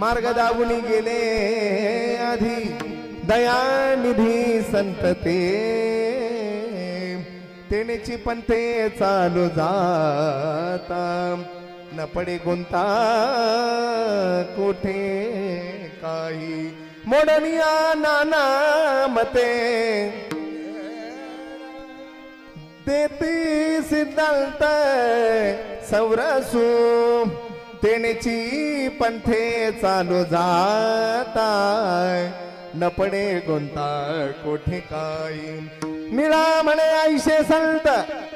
मार्ग दाबून गेले आधी दयानिधी संत तेनेची पंथे चालू जाता न पडे गुंता कोठे काही मोडनिया नाना मते देती सिद्धांत सौरसू तेनेची पंथे चालू जाता न पडे गुंता कोठे काही निळा म्हणे आईशे संत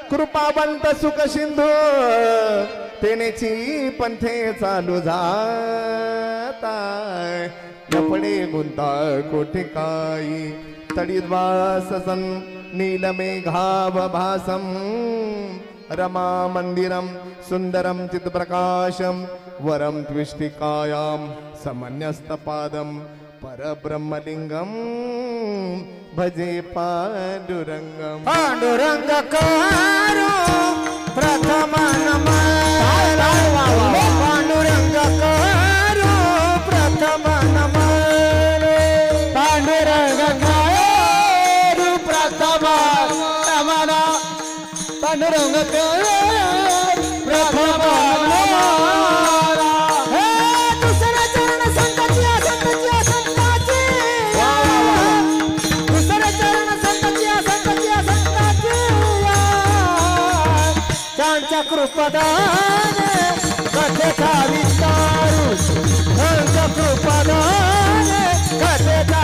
कृपावंत सुख सिंधू तेनेची पंथे चालू जाता न पडे गुंता कोठे काही तडिद्वाससन नीलमेघाव भासम रमा मंदिरम सुंदरम चित्प्रकाशम वरम त्विष्टिकायाम समन्यस्तपादम परब्रह्मलिंगम भजे पांडुरंगम पांडुरंगकारो प्रथम नमः पांडुरंगकारो प्रथम नमः पांडुरंगकारो प्रथम नमः पांडुरंगकारो प्रथम कृपदान कथेचा विस्तारू कृपदान कथेचा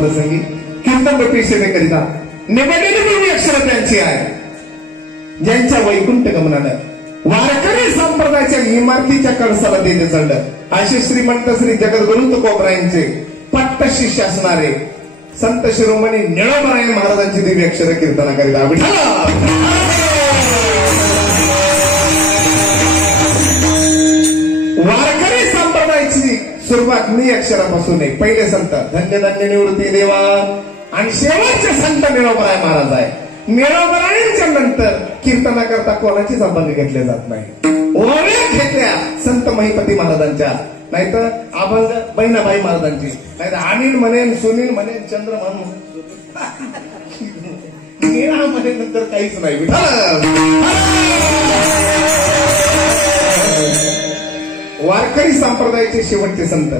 प्रसंगी कीर्तन रूपी सेवेकरिता निवडलेली पूर्वी अक्षर त्यांची आहे ज्यांच्या वैकुंठ गमनानं वारकरी संप्रदायाच्या इमारतीच्या कळसाला देते चढलं असे श्रीमंत श्री जगद्गुरु तुकोबरायांचे पट्ट शिष्य असणारे संत शिरोमणी निळोबराय महाराजांची दिव्य अक्षर कीर्तनाकरिता वारकरी संप्रदायाची सुरुवात मी अक्षरापासून आहे. पहिले संत धन्य धन्य निवृत्ती देवा आणि शेवटचे संत निळोबराय महाराज आहे. निळोबरायांच्या नंतर कीर्तनाकरता कोणाची संबंध घेतले जात नाही. ओळख घेतल्या संत महिपती महाराजांच्या नाही तर अभंग बहिणाबाई महाराजांची, नाही तर अनिल म्हणेन, सुनील म्हणेन, चंद्र म्हणून म्हणे नंतर काहीच नाही. वारकरी संप्रदायाचे शेवटचे संत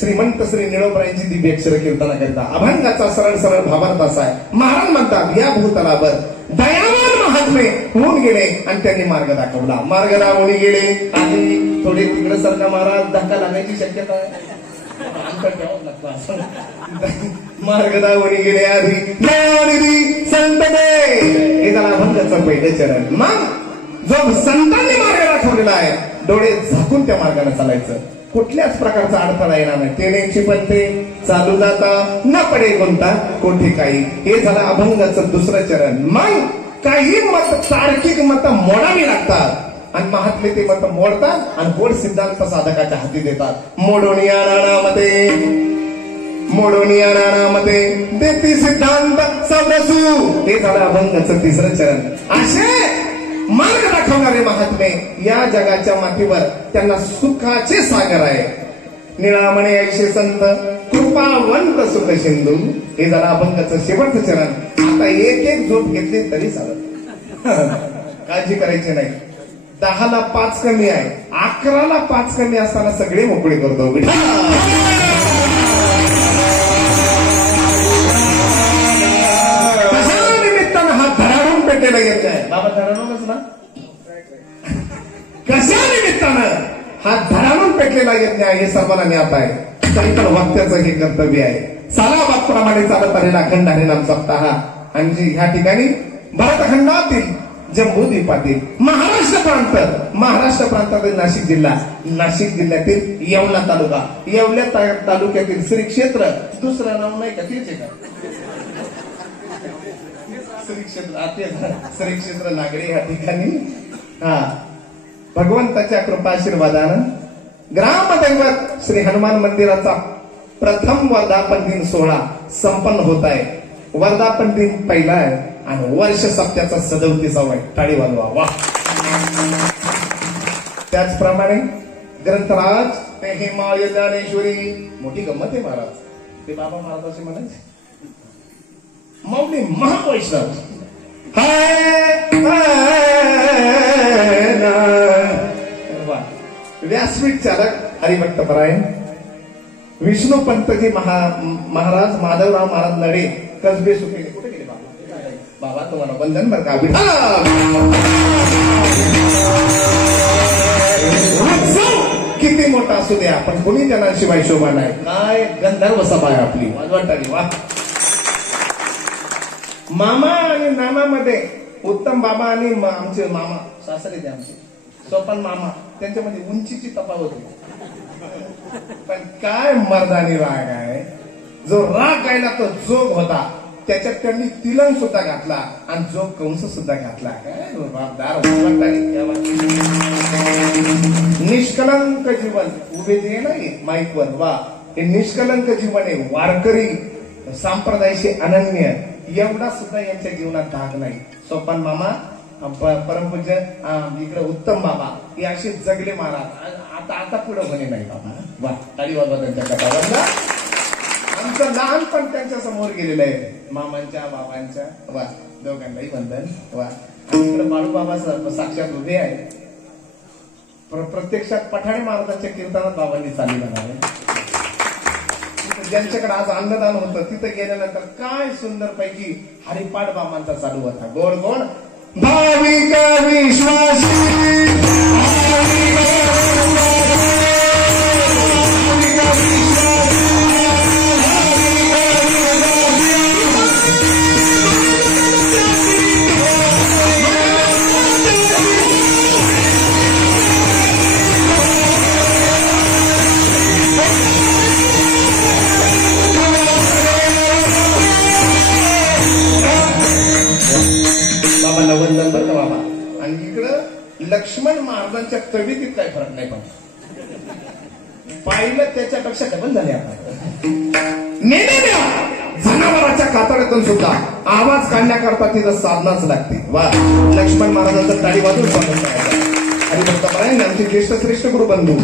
श्रीमंत श्री निळोबरायांची दिव्य अक्षर कीर्तना करता अभंगाचा सरळ सरळ भावार्थ असा आहे. महाराज म्हणतात या भूतलावर दयावान महात्मे होऊन गेले आणि त्यांनी मार्ग दाखवला. मार्ग दाखवून गेले आणि थोडे तिकडे सरका महाराज धक्का लागण्याची शक्यता आहे. मार्ग दाखवून गेले आधी दयावानिधी संत दे, हे त्याला अभंगाचं पहिलं चरण. मग जो संतांनी मार्ग दाखवलेला आहे डोळे झाकून त्या मार्गाने चालायचं. कुठल्याच प्रकारचा अडथळा येणार नाही. टेनेची पण ते चालू जाता न पडे कोणता कोठे काही, हे झालं अभंगाचं दुसरं चरण. मग काही मत तार्किक मत मोडावी लागतात आणि महात्मे ते मत मोडतात आणि गोड सिद्धांत साधकाच्या हाती देतात. मोडोनिया नानामते देती सिद्धांत सवरसू, हे झालं अभंगाचं तिसरं चरण. असे मार्ग दाखवणारे महात्मे या जगाच्या मातीवर त्यांना सुखाचे सागर आहे. निळामणे ऐशे संत कृपावंत सुख सिंधू, हे झालं अभंगाचं शेवटचं चरण. आता एक एक झोप घेतली तरी चालत, काळजी करायची नाही. 10ला 5 कमी आहे, 11ला 5 कमी असताना सगळे मोकळे करतो. कशा निमित्तानं हा धडाडून पेटेला येत आहे. बाबा धडाडूनच ना, कशा निमित्तानं हा धडाडून पेटलेला येत नाही हे सर्वांना ज्ञात आहे. तरी पण वक्त्याचं हे कर्तव्य आहे. सालाबादप्रमाणे चालत आलेला अखंड हरिनाम सप्ताह आणि ह्या ठिकाणी भरतखंडातील जम्बूद्वीपातील महाराष्ट्र प्रांतातील नाशिक जिल्हा, नाशिक जिल्ह्यातील येवला तालुका, येवल्या तालुक्यातील श्री क्षेत्र, दुसरं नाव नाही का तेच आहे का श्री क्षेत्र नागरी, या ठिकाणी भगवंताच्या कृपाशीर्वादानं ग्रामदैवत श्री हनुमान मंदिराचा प्रथम वर्धापन दिन सोहळा संपन्न होत आहे. वर्धापन दिन पहिला आहे आणि वर्ष सप्त्याचा 37वा आहे. टाळी वाजवा वा. त्याचप्रमाणे ग्रंथराज ते हिमालय ज्ञानेश्वरी, मोठी गंमत आहे महाराज. ते बाबा महाराज असे म्हणायचे मौली महावैष्णव व्यासपीठ चालक हरिभक्त परायण विष्णू पंतजी महाराज माधवराव महाराज नडे कसबे सुखे. कुठे गेले बाबा? बाबा तुम्हाला बंधन बर का. किती मोठा असू द्या पण कोणी जनाशिवाय शोभा नाही. काय गंधर्व सभा आहे आपली. वाजवाटाली वा. मामा आणि नानामध्ये उत्तम बाबा आणि आमचे मामा सासरे ते आमचे सोपन मामा, त्यांच्यामध्ये उंचीची तफावत होती. पण काय मर्दानी राग आहे. जो राग गायला तो जोग होता, त्याच्यात त्यांनी तिलन सुद्धा घातला आणि जोग कंस सुद्धा घातला. काय बापदार. निष्कलंक जीवन उभे जे नाही माईकवर वा, हे निष्कलंक जीवन आहे. वारकरी संप्रदायाशी अनन्य एवढा सुद्धा यांच्या जीवनात धाक नाही. सोपान मामा, परमपूज्य इकडे उत्तम बाबा, हे असे जगले महाराज. आता पुढे म्हणे नाही बाबा वा. टाळी वाजवा त्यांच्या कथावरला. आमचं लहानपण त्यांच्या समोर गेलेलं आहे. मामांच्या बाबांच्या वा, दोघांनाही वंदन वा. इकडे बाळूबाबा साक्षात उभे आहे. प्रत्यक्षात पठाणे महाराजांच्या कीर्तनात बाबांनी चाललेला आहे. ज्यांच्याकडे आज अन्नदान होतं तिथे गेल्यानंतर काय सुंदर पैकी हरिपाठ बाबांचा चालू होता. गोड गोड भाविक विश्वासी वंदन बरं का बाबा. आणि इकडं लक्ष्मण महाराजांच्या कवितेत काही फरक नाही. पण पाहिलं त्याच्यापेक्षा डबल झाले. आता जनावराच्या कातड्यातून सुद्धा आवाज काढण्याकरता तिथं साधनाच लागते वा. लक्ष्मण महाराजांचं टाळी वाजून स्वागत करायचं. आणि भक्तपरायण आमचे ज्येष्ठ श्रेष्ठ गुरु बंधू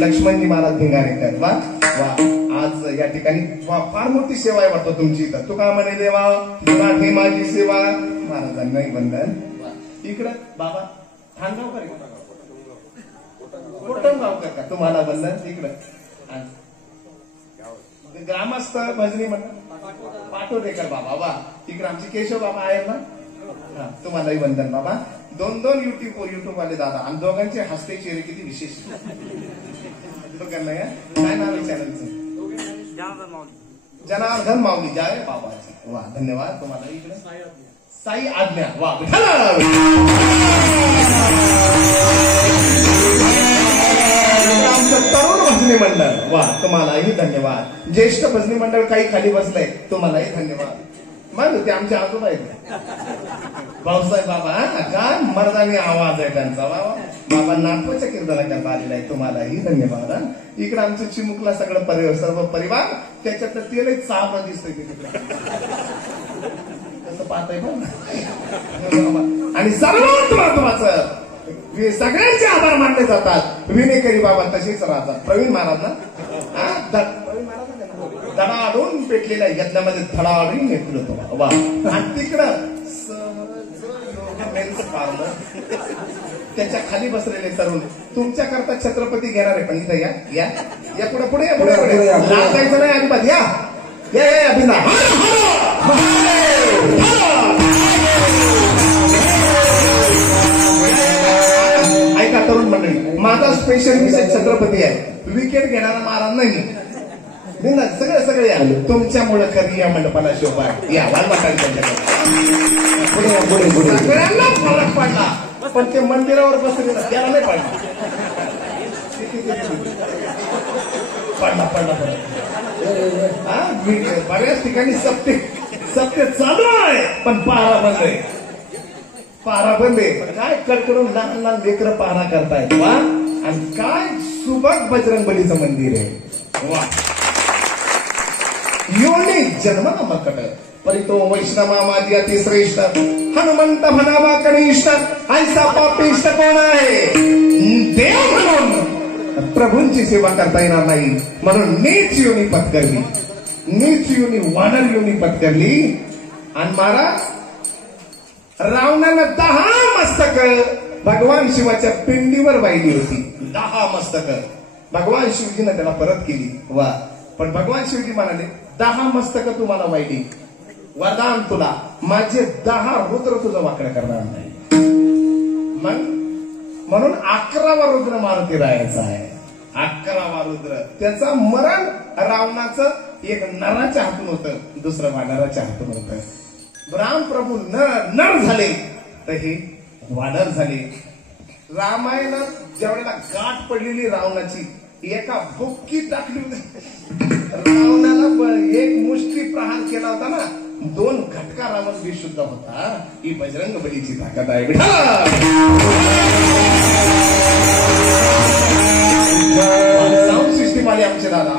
लक्ष्मणजी महाराज भिंगारेकर. वा वा, आज या ठिकाणी फार मोठी सेवा आहे वाटतं तुमची इथं. तू का म्हणे देवा हे माझी सेवा महाराजांनाही वंदन. इकडं बाबा ठाणगावकर कोटमगावकर का तुम्हाला वंदन. इकडं ग्रामस्थ भजनी म्हणतात पाठोदेकर बाबा. वा, इकडे आमचे केशव बाबा आहेत ना, हा तुम्हालाही वंदन बाबा. 2 युट्यूब वाले दादा आणि दोघांचे हस्ते चेहरे किती विशेष. दोघांना काय नाव आहे चॅनलचं? जनार्दन माऊली जय बाबाची. वा धन्यवाद तुम्हाला. इकडे साई आज्ञा. वा आमचं तरुण भजनी मंडळ. वा तुम्हालाही धन्यवाद. ज्येष्ठ भजनी मंडळ काही खाली बसलंय तुम्हालाही धन्यवाद. मग ते आमचे आजोबा आहेत भाऊसाहेब बाबा. काय मर्दानी आवाज आहे त्यांचा. बाबा नाटवाच्या कीर्तनाकरता आलेला आहे तुम्हालाही धन्यवाद. इकडे आमचं चिमुकला सगळं सर्व परिवार त्याच्यात तेलही चाप दिसतंय तिकडे तसं पाहताय बघ. आणि सर्वात महत्वाचं सगळ्यांचे आभार मानले जातात. विनेकरी बाबा तसेच राहतात. प्रवीण महाराज ना धडाडून पेटलेल्या यज्ञामध्ये धडाडून नेतृत्व. वा, आणि तिकडं त्याच्या खाली बसलेले तरुण तुमच्या करता छत्रपती घेणार आहे. पण इथं या पुढे पुढे लागायचं नाही अजिबात. या अभिना ऐका तरुण मंडळी, माझा स्पेशल विषय छत्रपती आहे. विकेट घेणारा महाराज नाही. सगळे या तुमच्यामुळे खरी या मंडपाला शोभा आहे. या पुढे सगळ्यांना फरक पडला, पण ते मंदिरावर बसले ना त्याला नाही पडला. बऱ्याच ठिकाणी सत्य चालू आहे पण पारा बंद आहे. पारा बंद आहे. काय कडकडून लहान लहान लेकरं पारा करतायत. वा, आणि काय सुबक बजरंगबलीचं मंदिर आहे. वा, योनी जन्म मकट परितो वैष्णवा माझी अति श्रेष्ठ हनुमंत म्हणावा कनिष्ठ ऐसा पापिष्ट कोण आहे. देव म्हणून प्रभूंची सेवा करता येणार नाही म्हणून नीच योनी पत्करली. नीच योनी वानर योनी पत्करली. आणि महाराज रावणानं 10 मस्तक भगवान शिवाच्या पिंडीवर वाहिली होती. 10 मस्तक भगवान शिवजीनं त्याला परत केली. वा, पण भगवान शिवजी म्हणाले 10 मस्तक तुम्हाला वाहिली, वरदान तुला माझे 10 रुद्र तुझं वाकडं करणार नाही. म्हणून 11वा रुद्र मारुती राहायचा आहे. 11वा रुद्र त्याचं मरण रावणाचं एक नराच्या हातून होतं, दुसरं वानराच्या हातून होतं. रामप्रभू नर झाले तर हे वानर झाले. रामायणात ज्यावेळेला गाठ पडलेली रावणाची एका भुक्की टाकली होती. रावणाला एक मुष्टी प्रहार केला होता ना, 2 घटका रावण बेशुद्ध होता. ही बजरंग बलीची ताकद आहे. साऊंड सिस्टीम आली आमचे दादा.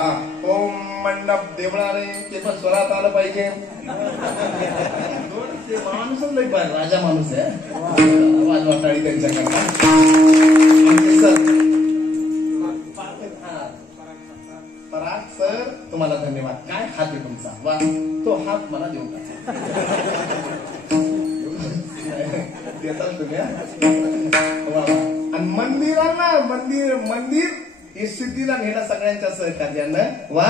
ओम मंडप देवळाने ते पण स्वरात आलं पाहिजे. माणूसच नाही पाहिजे, राजा माणूस आहे. आवाज वाटाळी त्यांच्याकडे. पराग सर तुम्हाला धन्यवाद. काय हात आहे तुमचा. वा, तो हात मला देऊ का देतात तुम्ही. आणि मंदिरांना मंदिर हे सिद्धीला नेलं सगळ्यांच्या सहकार्यानं. वा,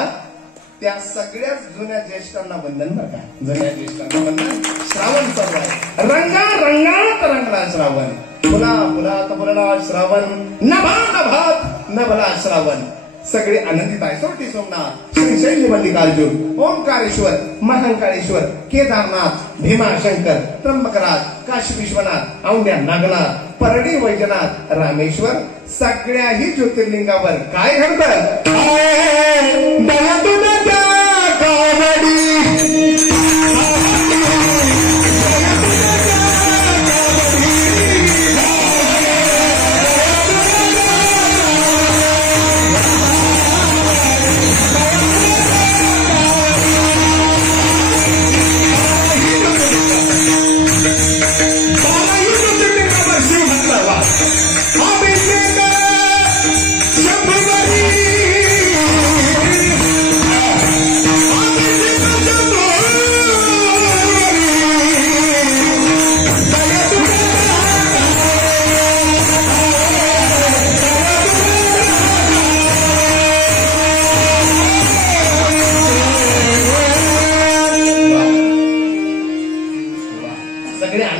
त्या सगळ्याच जुन्या ज्येष्ठांना वंदन बरं का. जुन्या ज्येष्ठांना वंदन. श्रावण चालू आहे. रंगात रंगला श्रावण. फुलात फुलला श्रावण. नभात नभला श्रावण. सगळे आनंदित आहे. सोटी सोमनाथ श्री शैल्य मल्लिकार्जुन ओंकारेश्वर महांकाळेश्वर केदारनाथ भीमाशंकर त्र्यंबकराज काशी विश्वनाथ औंढ्या नागनाथ परडी वैजनाथ रामेश्वर सगळ्याही ज्योतिर्लिंगावर काय घडतं.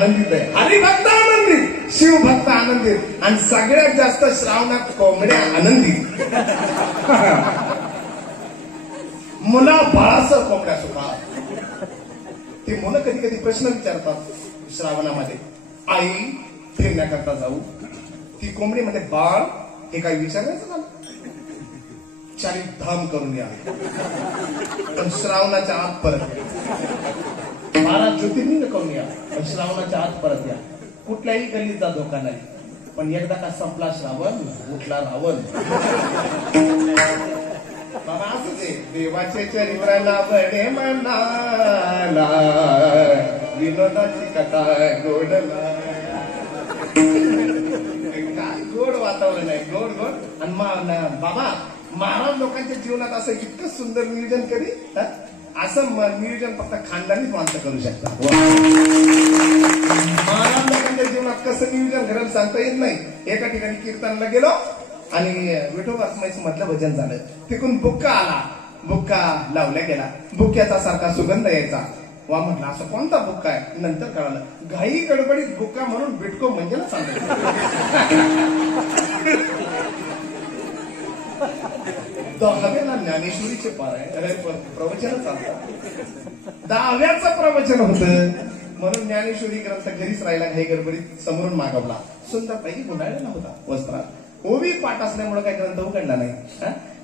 आनंदित आहे, हरिभक्त आनंदित, शिवभक्त आनंदित आणि सगळ्यात जास्त श्रावणात कोंबड्या आनंदित. मुला बाळासह कोंबड्या सुखात. ते मुलं कधी कधी प्रश्न विचारतात श्रावणामध्ये, आई फिरण्याकरता जाऊ, ती कोंबडी मध्ये बाळ हे काही विचारायचं झालं, चारित धाम करून या, पण श्रावणाच्या आत परत या, 12 ज्योतिर्लिंग करून या, पण श्रावणाच्या आत परत या. कुठल्याही गल्लीचा धोका नाही, पण एकदा का संपला श्रावण उठला रावण. बाबा असंच आहे, देवाचे चरित्राला बडे म्हणाला, विनोदाची कथा गोडला. काय गोड वातावरण आहे, गोड गोड. आणि बाबा महाराज लोकांच्या जीवनात असं इतकं सुंदर नियोजन कधी, असं नियोजन फक्त खानदानीच माणसं करू शकतात. महाराज लोकांच्या जीवनात कसं नियोजन करायला सांगता येत नाही. एका ठिकाणी कीर्तनाला गेलो आणि विठोबाचं मधलं भजन झालं, तिकडून बुक्का आला, बुक्का लावल्या गेला, बुक्क्याचा सारखा सुगंध यायचा. वा म्हटलं असं कोणता बुक्का आहे, नंतर कळालं घाई गडबडीत बुक्का म्हणून बिटको म्हणजे ना सांगायचं. 10व्याला ज्ञानेश्वरीचे प्रवचन चालतात, 10व्याचं प्रवचन होतं, म्हणून ज्ञानेश्वरी ग्रंथ घरीच राहिला, घाई गडबडीत समोरून मागवला. सुंदर काही गुंडाळलेला होता वस्त्रात, ओवी पाठ असल्यामुळे काही ग्रंथ उघडला नाही.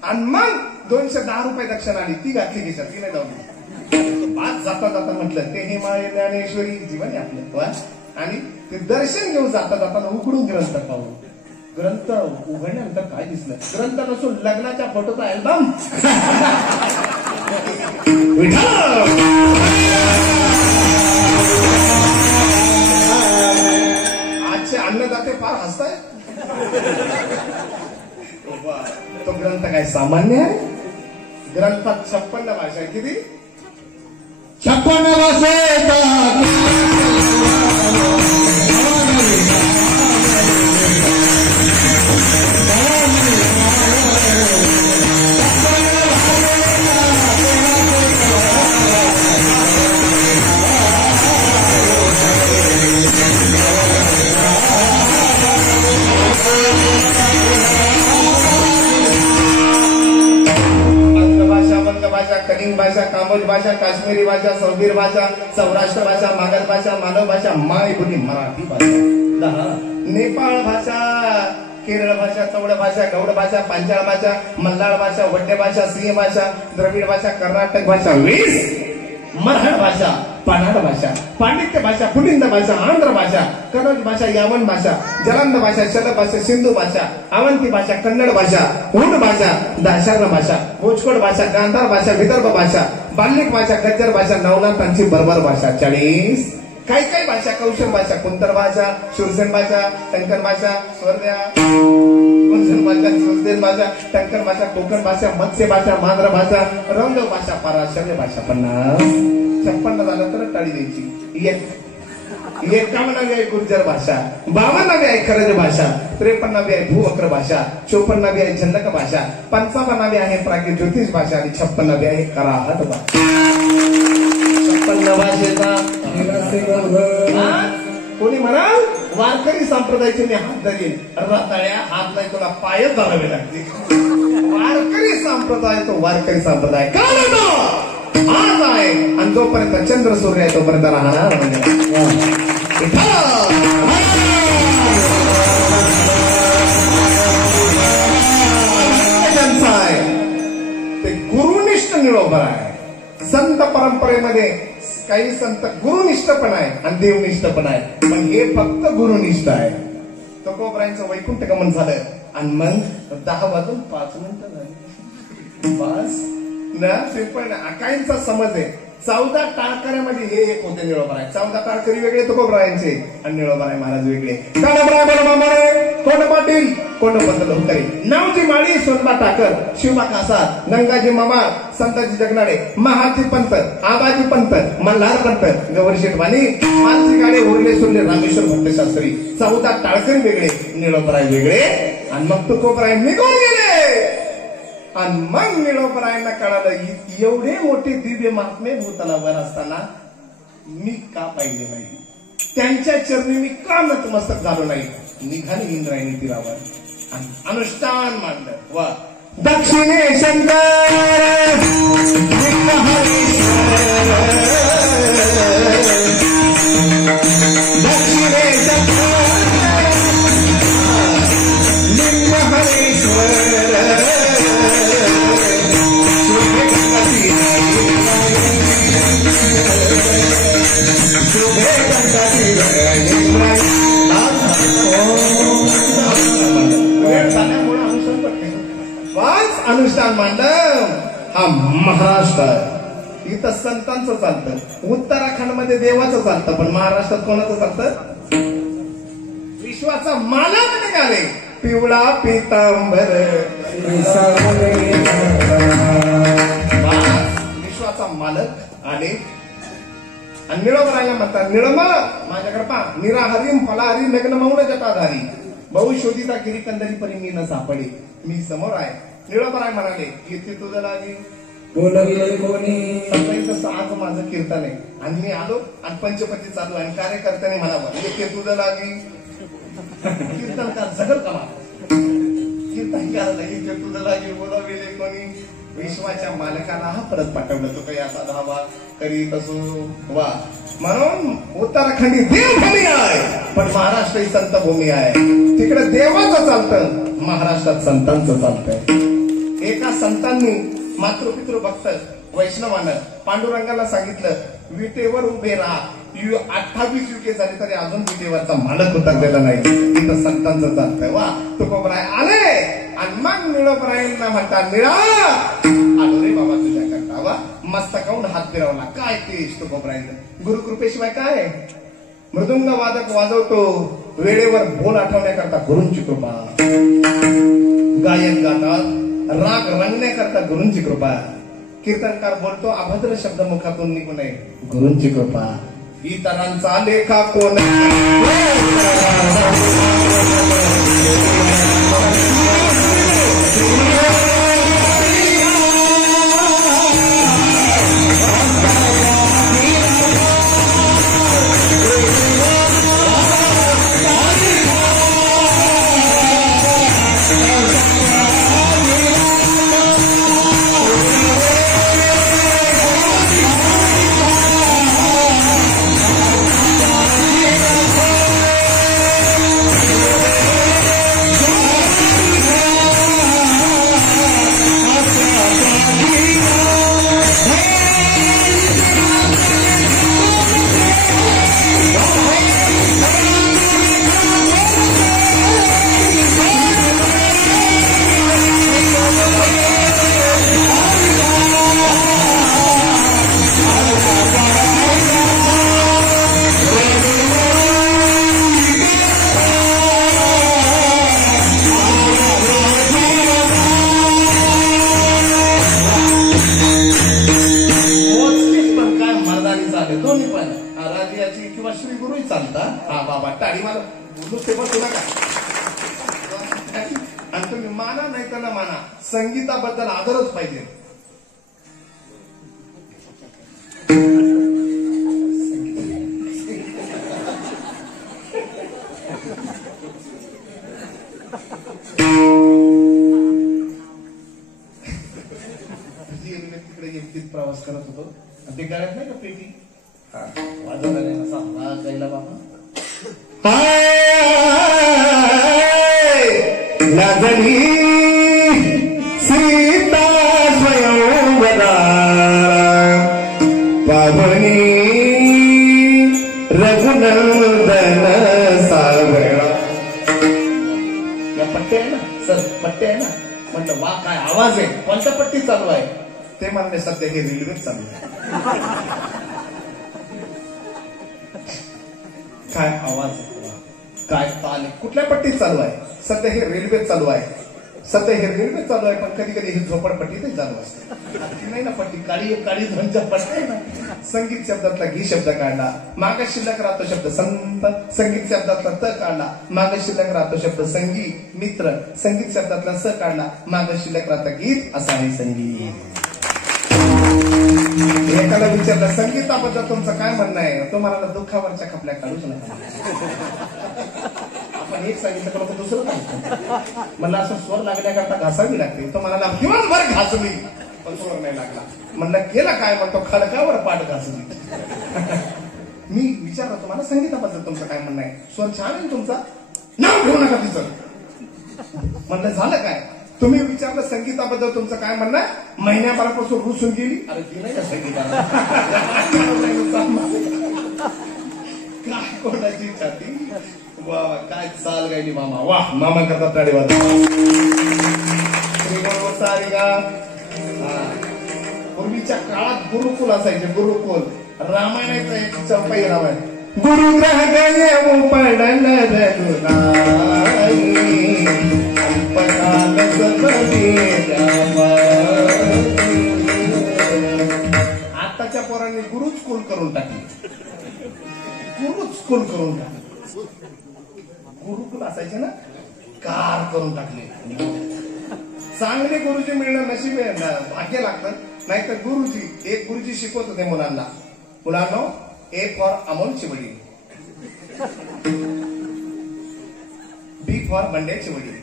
आणि मग 210 रुपये दक्षिणा आली, ती घातली घेतात, ती नाही लावली. आज जाता जाता म्हटलं ते हिमालय ज्ञानेश्वरी जीवन आहे आपलं, आणि ते दर्शन घेऊन जाता जाताना उघडून ग्रंथ पाहू. ग्रंथ उघडल्यानंतर काय दिसलं, ग्रंथ नसून लग्नाच्या फोटोचा अल्बम. आजचे अन्नदाते फार हसताय. तो ग्रंथ काय सामान्य आहे, ग्रंथात 56 भाषा आहे. किती? 56 भाषा येतात. कलिंग भाषा, कांबोज भाषा, काश्मीरी भाषा, सौबीर भाषा, सौराष्ट्र भाषा, मागध भाषा, मानव भाषा, मायबोली मराठी भाषा, 10 नेपाळ भाषा, केरळ भाषा, चौड भाषा, गौड भाषा, पांचाळ भाषा, मल्हार भाषा, वड्डे भाषा, सिंह भाषा, द्रविड भाषा, कर्नाटक भाषा 20, मराठ भाषा, पन्हाड भाषा, पांडित्य भाषा, पुलिंद भाषा, आंध्र भाषा, कन्नड भाषा, यावन भाषा, जलंध भाषा, शल भाषा, सिंधू भाषा, अवंती भाषा, कन्नड भाषा, हुंड भाषा, दाशार्य भाषा, भोजकोड भाषा, गांधार भाषा, विदर्भ भाषा, बाल्लिक भाषा, गज्जर भाषा, नवनाथांची बरोबर भाषा 40. काही भाषा, कौशल भाषा, कुंतर भाषा, शूरसेन भाषा, टंकन भाषा, स्वर्या कुंजन भाषा, शूरसेन भाषा, टंकन भाषा, कोकण भाषा, मत्स्य भाषा, मांद्र भाषा, रंग भाषा, पराशर्य भाषा 50. 56 झालं तर टाळी द्यायची. 51 आहे गुर्जर भाषा, 52 आहे खरज भाषा, 53 आहे भूवक्र भाषा, 54 आहे झंडक भाषा, 55 आहे प्राज्ञ ज्योतिष भाषा आणि 56 आहे कराहत भाषा. 56 भाषेचा कोणी म्हणाल वारकरी संप्रदायाचे मी हात धरील, रताळ्या हात नाही तुला पायच धरावे लागतील. वारकरी संप्रदाय तो वारकरी संप्रदाय का आज आहे, आणि जोपर्यंत चंद्र सूर्य आहे तोपर्यंत राहणार. ते गुरुनिष्ठ निळोबर आहे. संत परंपरेमध्ये काही संत गुरुनिष्ठ पण आहे आणि देवनिष्ठ पण आहे, पण हे फक्त गुरुनिष्ठ आहे. तुकोबरायांचं वैकुंठ गमन झालं आणि मग 10 वाजून 5 मिनिटं झाली बस ना. सिंपल काहींचा समज आहे 14 टाळकऱ्यामध्ये हे एक होते निळोबराय. 14 टाळकरी वेगळे तुकोबरायांचे आणि निळोबराय महाराज वेगळे. कोण पाटील कोण बदल होतरी, नावजी माळी, सोनबा टाकर, शिवबा कासार, गंगाजी मामा, संताजी जगनाडे, महाजी पंत, आबाजी पंत, मल्हार पंत, गवरशेठ वाणी, मानसी गाडे, उरले सुरले, रामेश्वर भट्टशास्त्री. 14 टाळकरी वेगळे, निळोबराय वेगळे. आणि मग तुकोबराय निघून गेले. आणि मग निळोबरायांना कळालं एवढे मोठे दिव्य महात्मे भूतलावर असताना मी का पाहिले नाही. त्यांच्या चरणी मी का नतमस्तक झालो नाही. निघाली इंद्रायणी तीरावर आणि अनुष्ठान मांडलं. वा दक्षिणे शंकर दक्षिणे लिंग हरेश्वर अनुष्ठान मांडव हा महाराष्ट्र आहे. इथं संतांचं चालतं, उत्तराखंड मध्ये देवाचं चालतं, पण महाराष्ट्रात कोणाचं चालतं. विश्वाचा मालक निघाले पिवळा पितांबर विश्वाचा मालक आले आणि निळमरायला म्हणतात निळम माझ्याकडे पा निराहरी फलाहरी नग्न मौन जटाधारी बहु शोधिता गिरी कंदरी परी मी न सापडे. मी समोर आहे. निळमराय म्हणाले येथे तुझं लागे कोणी तसं आज माझं कीर्तन आहे आणि मी आलो आणि पंचपती चालू आणि कार्यकर्त्याने म्हणावं येथे तुझं लागे कीर्तनकार जगल कमा कीर्तनकार येथे तुझं लागे बोलाविले कोणी. विश्वाच्या मालकाला हा परत पाठवलं तो काही असा धावा करीत असो. वा म्हणून उत्तराखंडी देवभूमी आहे पण महाराष्ट्र ही संतभूमी आहे. तिकडे देवाचं चालतं, महाराष्ट्रात संतांचं चालतंय. एका संतांनी मातृपितृ भक्त वैष्णवानं पांडुरंगाला सांगितलं विटेवर उभे राहा. 28 युगे झाली तरी अजून विटेवरचा मालक उतरलेला नाही. इथं संतांचं चालतंय. वा तुकोबराय आले आणि मग निळोबरायांना म्हणतात निळा आलो रे बाबा तुझ्याकरता. वा मस्तकाहून हात फिरवला. काय तेच तुकोबरायचं गुरुकृपेशिवाय काय. मृदुंग वादक वाजवतो वेळेवर बोल आठवण्याकरता गुरूंची कृपा. गायक गातात राग रंगण्याकरता गुरूंची कृपा. कीर्तनकार बोलतो अभद्र शब्द मुखातून निघू नये गुरूंची कृपा. इतरांचा लेखा कोण संगीताबद्दल आदरच पाहिजे. तिकडे एकटीत प्रवास करत होतो ते गाड्यात नाही का पेटी वाजवला नाही असा आवाज गायला बाबा लाजली सीता स्वयंवरा पावनी रघुनंदन सावळा. या पट्टे आहे ना सर पट्टे आहे ना म्हटलं वा काय आवाज आहे कोणत्या पट्टी चालू आहे ते म्हणणे सध्या हे रेल्वे चालू आहे. काय आवाज आहे काय ताल कुठल्या पट्टीत चालू आहे सध्या हे रेल्वे चालू आहे. सध्या हे रेल्वे चालू आहे पण कधी कधी ही झोपडपट्टीतही चालू असते नाही ना पट्टी काळी काळी ध्वनीच्या पट्टी ना. संगीत शब्दातला घी शब्द काढला माग शिल्लक राहतो शब्द संत. संगीत शब्दातला त काढला माग शिल्लक राहतो शब्द संगीत मित्र. संगीत शब्दातला स काढला माग शिल्लक राहतं गीत असा आहे संगीत. एकाला विचारलं संगीताबद्दल तुमचं काय म्हणणं आहे, तो म्हणाला दुःखावरच्या खपल्या काढूच नका. आपण एक सांगितलं तर दुसरं काय म्हणलं, असं स्वर लागण्याकरता घासावी लागते. तो म्हणाला दिवसभर घासली पण स्वर नाही लागला. म्हणलं केला काय, म्हणतो खडकावर पाठ घासली. मी विचारलं तुम्हाला संगीताबद्दल तुमचं काय म्हणणं आहे, स्वर छान आहे तुमचा, नाव ठेवू नका तिचं. म्हणलं झालं काय, तुम्ही विचारलं संगीताबद्दल तुमचं काय म्हणणं आहे, महिन्याभरापासून रुसून गेली. अरे ती नाही का संगीताला काय कोणाची छाती, वा काय चाल गायली मामा, वा मामा करतात टाळी वाजवा. पूर्वीच्या काळात गुरुकुल असायचे, गुरुकुल. रामायणाचं एक चौपाई रामायण, गुरुग्रह गये पडन आताच्या पोरांनी गुरुच स्कूल करून टाकली, गुरुच स्कूल करून टाकली. गुरुकुल असायचे ना, कार करून टाकले. चांगले गुरुजी मिळणं नशीब आहे ना, भाग्य लागतं. नाहीतर गुरुजी, एक गुरुजी शिकवत होते मुलांना, मुलांनो ए फॉर अमोलची वडील, बी फॉर बंड्याची वडील,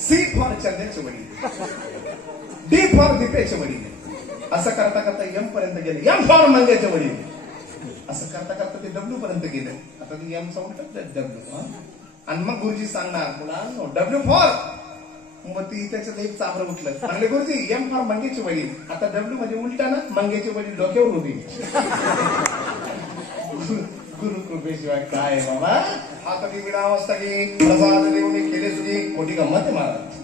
सी फॉर चंद्याचे वडील, डी फॉर दीपेचे वडील. असं करता करता एम पर्यंत गेले, एम फॉर मंग्याचे वडील. असं करता करता ते डब्ल्यू पर्यंत गेले. आता ते एम सांगतात डब्ल्यू. आणि मग गुरुजी सांगणार मुलांनो डब्ल्यू फॉर, मग ती त्याच्यात एक चाबरं उठलं. म्हणले गुरुजी एम फॉर मंगेचे वडील. आता डब्ल्यू म्हणजे उलटा ना, मंगेचे वडील डोक्यावर उभी. गुरु कृपेशिवाय काय बाबा. आता ती विणावस्था की प्रसाद देऊन केले सुधी मोठी गंमत आहे महाराज.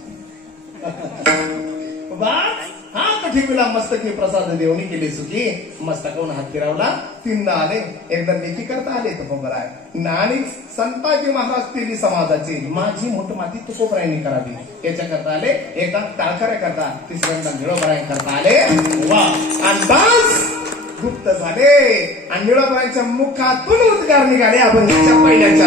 हा कठीला मस्तकी प्रसाद देवणी केली सुखी, मस्तकाहून हात फिरवला, तीनदा आले, एकदा लेखी करता आले तर बरोबर आहे. आणि संताजी महाराज तेली समाजाची माझी मोठ माती तुकोबरायांनी करावी याच्याकरता आले. एकदा टाळकऱ्या करता, तिसऱ्यांदा निळोबराय करता आले. वा अंदाज गुप्त झाले आणि निळोबरायांच्या मुखातून उद्गार निघाले अभंगाच्या पहिल्याच्या.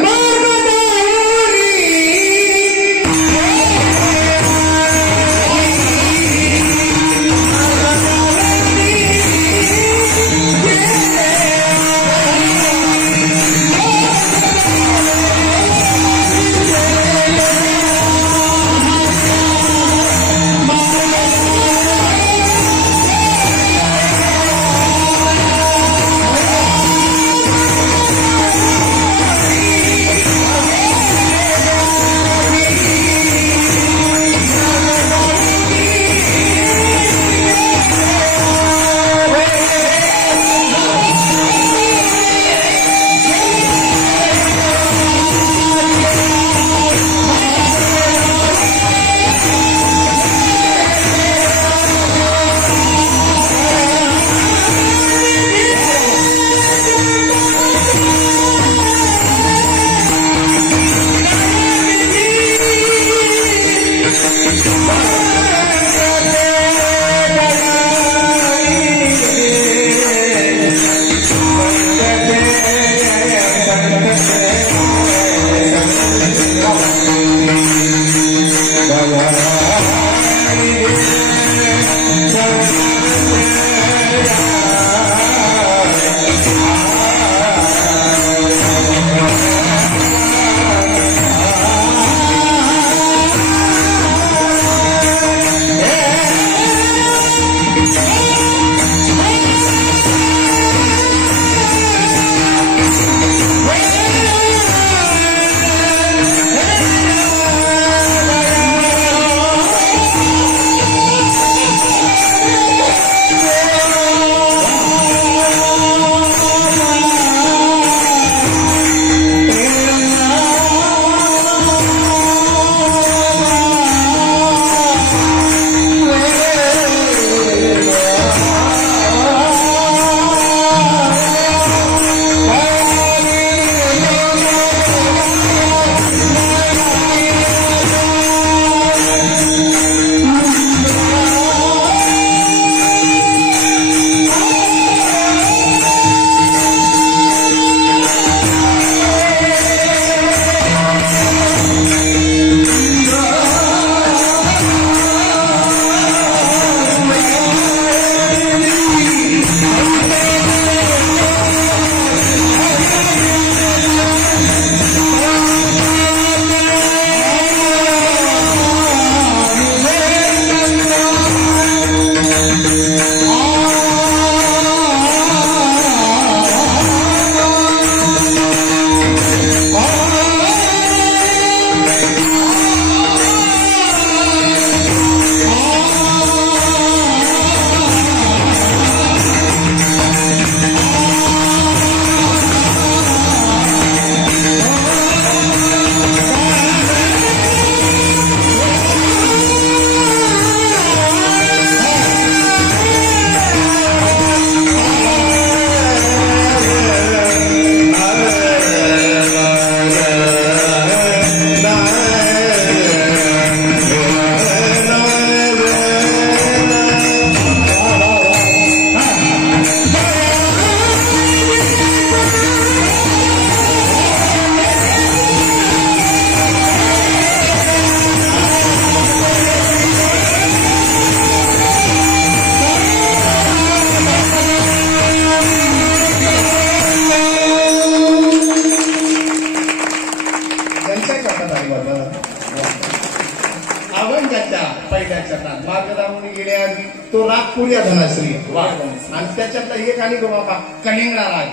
तो राग पुऱ्या धनाश्री वा आणि त्याच्यातला एक आणि तो बाबा कलिंगडा राग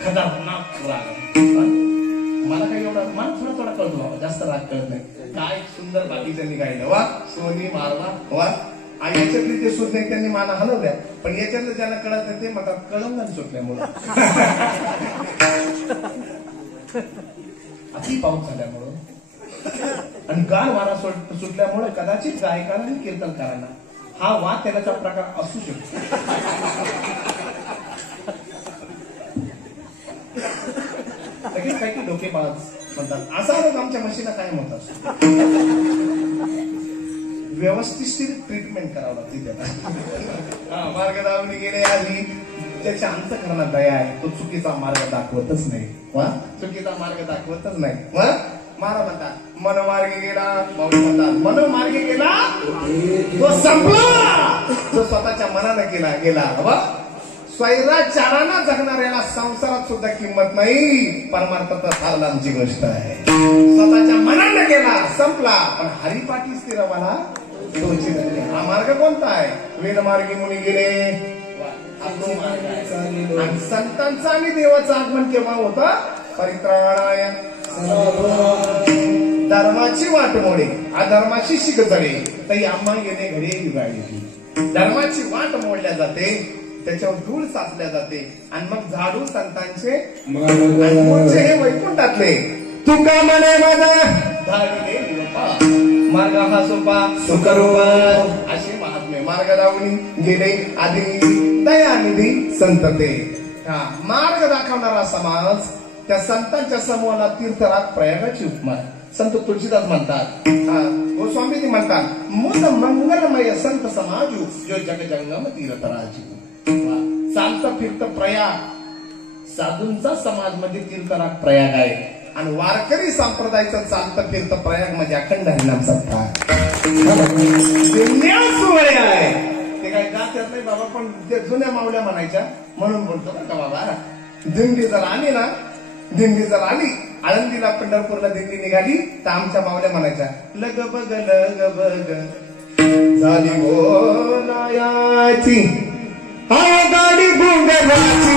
खतरनाक राग मला काही एवढा मला थोडा कळतो बाबा जास्त राग कळत नाही काय सुंदर बाकीच्यांनी गायलं वा सोनी मारवा वा याच्यातली ते सुट नाही त्यांनी माना हलवल्या पण याच्यातलं ज्यांना कळत नाही ते म्हणतात कळंगण सुटल्यामुळं अति पाऊस झाल्यामुळं आणि गार वारा सुटल्यामुळे कदाचित गायकांना आणि कीर्तनकारांना हा वाद त्याचा प्रकार असू शकतो लगेच काही डोकेबाज म्हणतात असा रोग आमच्या म्हशीला कायम होत असतो व्यवस्थित ट्रीटमेंट करावं लागते त्याला मार्ग दावणी गेले आधी त्याच्या अंतःकरणात दया आहे तो चुकीचा मार्ग दाखवतच नाही वा चुकीचा मार्ग दाखवतच नाही वा मारा म्हणतात मनमार्गे गेला बाबू म्हणतात मनमार्गे गेला तो संपला जो स्वतःच्या मनानं गेला वा स्वैराचारानं जगणाऱ्याला संसारात सुद्धा किंमत नाही परमार्थात फार लांबची गोष्ट आहे स्वतःच्या मनानं गेला संपला पण हरिपाठी स्थिर मला हा मार्ग कोणता आहे वेदमार्गी मुनी गेले आणि संतांचं आणि देवाचं आगमन केव्हा होतं परित्राणाय धर्माची वाट मोडे अधर्माची शिक चढे तरी आम्हा गेले घडे युगाळी धर्माची वाट मोडल्या जाते त्याच्यावर धूळ साचल्या जाते आणि मग झाडू संतांचे हे वैकुंठातले तुका म्हणे माझा मार्ग हा सोपा सुखरूपा अशी महात्मे मार्ग दावणी गेले आधी दयानिधी संतते हा मार्ग दाखवणारा समाज त्या संतांच्या समूहाला तीर्थराग प्रयागाची उपमा संत तुळशीदास म्हणतात गोस्वामीजी म्हणतात मुद मंगलमय संत समाजू जो जग जंगम तीर्थराजू चालत फिरत प्रयाग साधूंचा समाज म्हणजे तीर्थराग प्रयाग आहे आणि वारकरी संप्रदायाचं चालतं फिरतं प्रयाग म्हणजे अखंड हरिनाम सत्ता सोहळे आहे ते काय गात येत नाही बाबा पण ते जुन्या मावल्या म्हणायच्या म्हणून बोलतो बरं का बाबा दिंडी जर आली ना दिंडी जर आली आळंदीला पंढरपूरला दिंडी निघाली तर आमच्या मावल्या म्हणायच्या लग बग झाली बोलायाची गाडी गुंडराची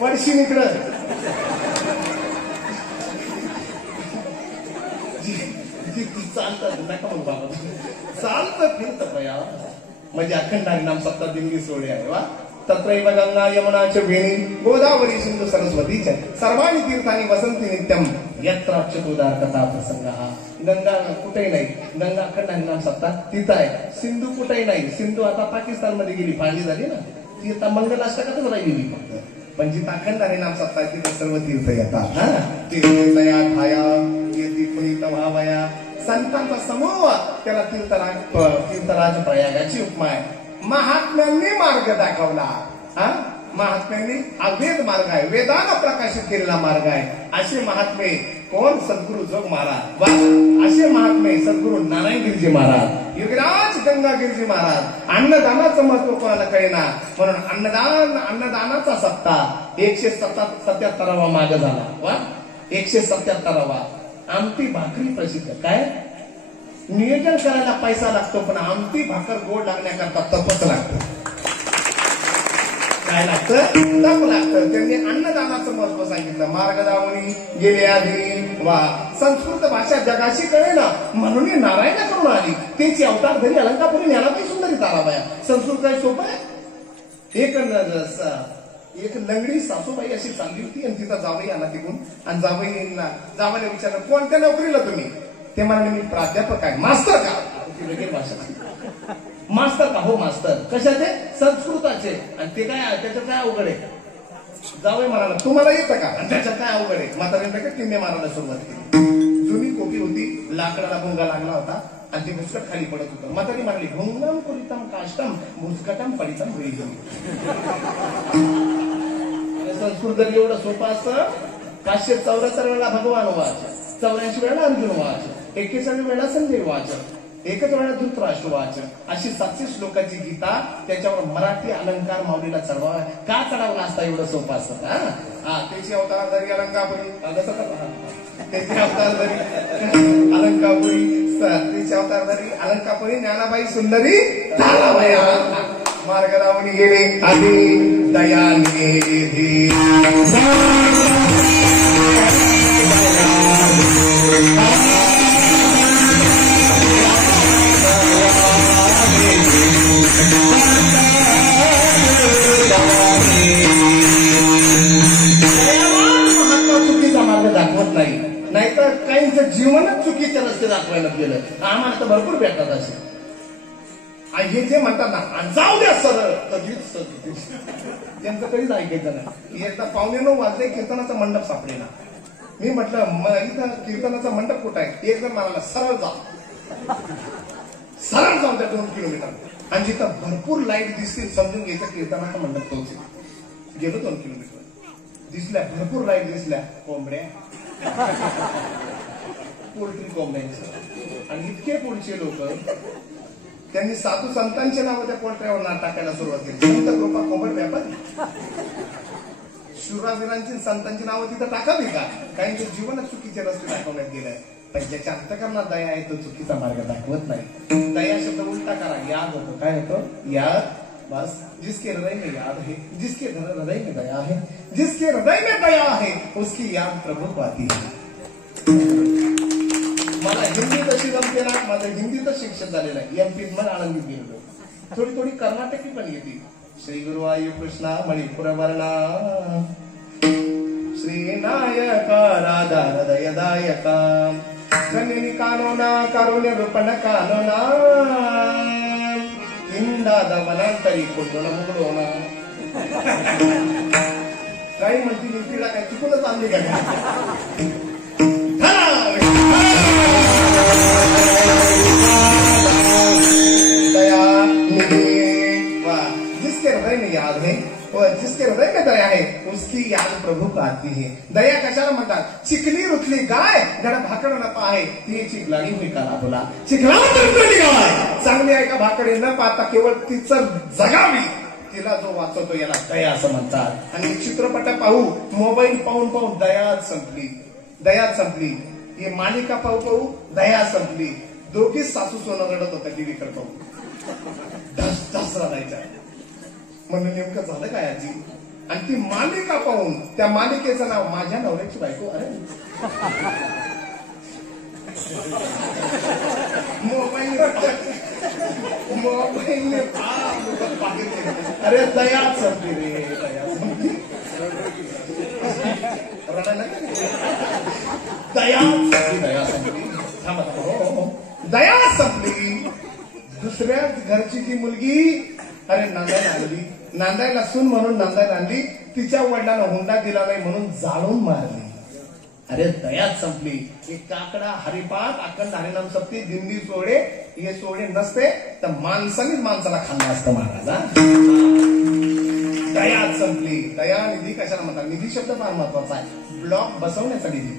पडशी इकडं चालतात नका मग बाबा चालतं फिरतं प्रया म्हणजे अखंड हरिनाम सप्ता दिंडी सोहळे आहे वा तत्रैव गंगा यमुनाच्या वेणी गोदावरी सिंधू सरस्वतीच्या सर्वाणी तीर्थानी वसंती नित्यम यत्र अच्युतोदार कथा प्रसंग हा गंगा कुठेही नाही गंगा अखंड हरिनाम सप्ता तिथं आहे सिंधू कुठेही नाही सिंधू आता पाकिस्तान मध्ये गेली फाळणी झाली ना ती आता मंगलाष्टकातच राहिली फक्त पण जिथं अखंड हरिनाम सप्ता तिथं सर्व तीर्थ येतात हा तीर्थया ठाया येती पुनीत व्हावया संतांचा समूह त्याला तीर्थराज प्रयागाची उपमा आहे महात्म्यांनी मार्ग दाखवला हा महात्म्यांनी अवेद मार्ग आहे वेदानं प्रकाशित केलेला मार्ग आहे असे महात्मे कोण सद्गुरु जोग महाराज वा असे महात्मे सद्गुरु नारायणगिरीजी महाराज युगराज गंगागिरीजी महाराज अन्नदानाचं महत्व कोणाला कळेना म्हणून अन्नदानाचा सप्ताह 177वा माग झाला वा 177वा आमटी भाकरी प्रसिद्ध काय नियोजन करायला पैसा लागतो पण आमटी भाकर गोड लागण्याकरता तपच लागतं काय लागतं तप लागतं त्यांनी अन्नदानाचं महत्व सांगितलं मार्ग दावणी गेले आधी वा संस्कृत भाषा जगाशी कळेना म्हणून नारायणा करून आली त्याची अवतार धरी अलंकापुरी याला काही सुंदरी ताराबाया संस्कृत काय सोपं आहे एक लंगडी सासूबाई अशी चालली होती आणि तिथं जावई आला तिकडून आणि जावईला विचारलं कोणत्या नोकरीला तुम्ही ते म्हणाले मी प्राध्यापक आहे मास्तर का भाषा मास्तर का हो मास्तर कशाचे संस्कृताचे आणि ते काय त्याच्यात काय अवघड आहे जावई म्हणाला तुम्हाला येतं का आणि त्याच्यात काय अवघड आहे म्हाताऱ्यांना का किन्ने मारायला सुरुवात केली जुनी कोपी होती लाकडाला भुंगा लागला होता आणि ते भुसकट खाली पडत होतं म्हातारी म्हणाली भुंगम कुरितम काष्टम भुसकटम पडितम भुईगम संस्कृत एवढं सोपं असतं 574 वेळा भगवान वाच 84 वेळा अर्जुन वाच 41 वेळा संजय वाच एकच वेळा धृतराष्ट्र वाचन अशी 700 श्लोकाची गीता, त्याच्यावर मराठी अलंकार माऊलीला चढवावा. का चढवला असता एवढं सोपं असतं? हा त्याची अवतारधारी अलंकापुरी, त्याची अवतारधारी अलंकापुरी, त्याची अवतारधारी अलंकापुरी, ज्ञानाबाई सुंदरी ताराबाई मार्ग लावून गेले आधी दयानिधी. चुकीचा मार्ग दाखवत नाही, नाहीतर काहींचं जीवनच चुकीचे रस्ते दाखवायला गेलं. आम्हाला तर भरपूर भेटतात असे. हे जे म्हणतात ना जाऊ द्या सरळ, त्यांचं कधीच ऐकायचं नाही. एकदा 9:15 वाजले, कीर्तनाचा मंडप सापडेना. मी म्हटलं इथं कीर्तनाचा मंडप कुठं आहे? एक जण म्हणाला सरळ जाऊ द्या 2 किलोमीटर, आणि जिथं भरपूर लाईट दिसतील समजून घ्यायचं कीर्तनाचा मंडप तोच. गेलो 2 किलोमीटर, दिसल्या भरपूर लाईट दिसल्या, कोंबड्या, पोल्ट्री कोंबड्यांचं. आणि इतके पुढचे लोक, त्यांनी साधू संतांचे नाव त्या पोल्ट्र्यावर नाव टाकायला सुरुवात केली. संत कृपा कोंबड व्यापारी, शूरावीरांची संतांची नावं तिथं टाकावी का? काहींचे जीवनच चुकीचे रस्ते दाखवण्यात गेले. पण ज्याच्या अंतःकरणात दया आहे तो चुकीचा मार्ग दाखवत नाही. दया शब्द उलटा करा, याद होतो. काय होतं? याद. बस जिसके हृदय में याद है, जिसके हृदय में दया है, जिसके हृदय में दया है, उसकी याद प्रभु को आती है. मला हिंदी तशी जमते ना, माझं हिंदीतच शिक्षण झालेलं आहे. एमपीत मला आनंदीत गेलो. थोडी थोडी कर्नाटकी पण येते. श्री गुरु वायू कृष्णा मणिपुर वर्णा, श्री नायक राधा हृदयदायका, जननी कानोना कारुण्य रूपण कानोना, इंदाद वनांतरी कुंडोन मुगडोना. काही म्हणती नीतीला काय चुकूनच आणली का? जिसके हृदय में याद है, जिसके हृदय में दया है, उसकी याद प्रभु को आती है. दया कशाला म्हणतात? चिखली रुतली गाय जरा भाकड न पाहे, ती चिखलानी हुई का बोला. चिखलावून गाय चांगली आहे का भाकडे न पाहता केवळ तिचं जगावी, तिला जो वाचवतो याला दया असं म्हणतात. आणि चित्रपट पाहू, मोबाईल पाहून पाहून दयाच संपली. ही मालिका पाहू दया संपली. दोघीच सासू सोनं रडत होता टीव्हीकडे पाहून, ढस रडायचा. म्हणून नेमकं झालं काय आजी? आणि ती मालिका पाहून, त्या मालिकेचं नाव माझ्या नवऱ्याची बायको. अरे मोबाईलने अरे दया संपली रे, दया संपली. रडायला दया संपली. दया संपली. दुसऱ्याच घरची ती मुलगी अरे नांदायला सून म्हणून नांदायला आणली. तिच्या वडिलांना हुंडा दिला नाही म्हणून जाळून मारली. अरे दयाच संपली. एक काकडा हरिपाठ अखंड हरिनाम सप्ती दिंडी सोडे, हे सोडे नसते तर माणसानेच माणसाला खाल्लं असतं महाराजा. दयाच संपली. दया निधी कशाला म्हणतात? निधी शब्द फार महत्वाचा आहे. ब्लॉक बसवण्याचा निधी,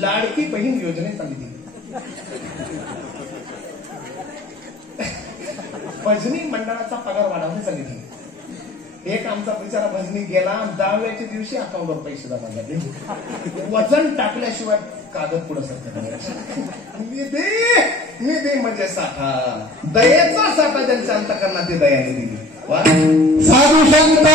लाडकी बहीण योजनेचा निधी, भजनी मंडळाचा पगार वाढवण्याचा निधी. एक आमचा बिचारा भजनी गेला, 10व्याच्या दिवशी अकाउंटवर पैसे जमा झाले. वजन टाकल्याशिवाय कागद पुढे सरकत. निधी म्हणजे साठा, दयेचा साठा ज्यांच्या अंतःकरणात ते दयाने दिली. साधू संत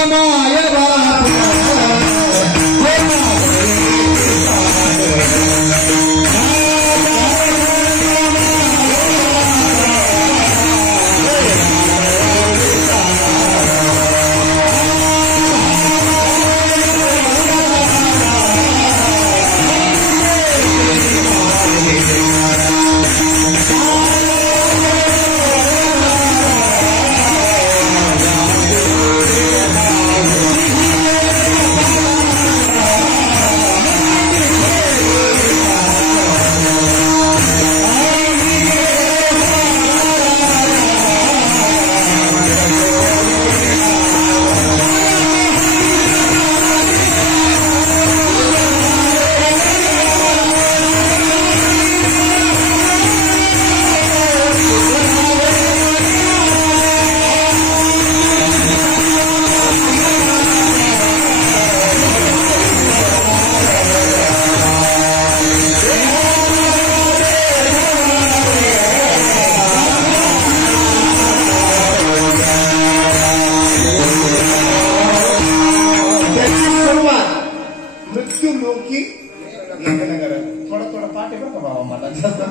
नको बाबा मला जास्त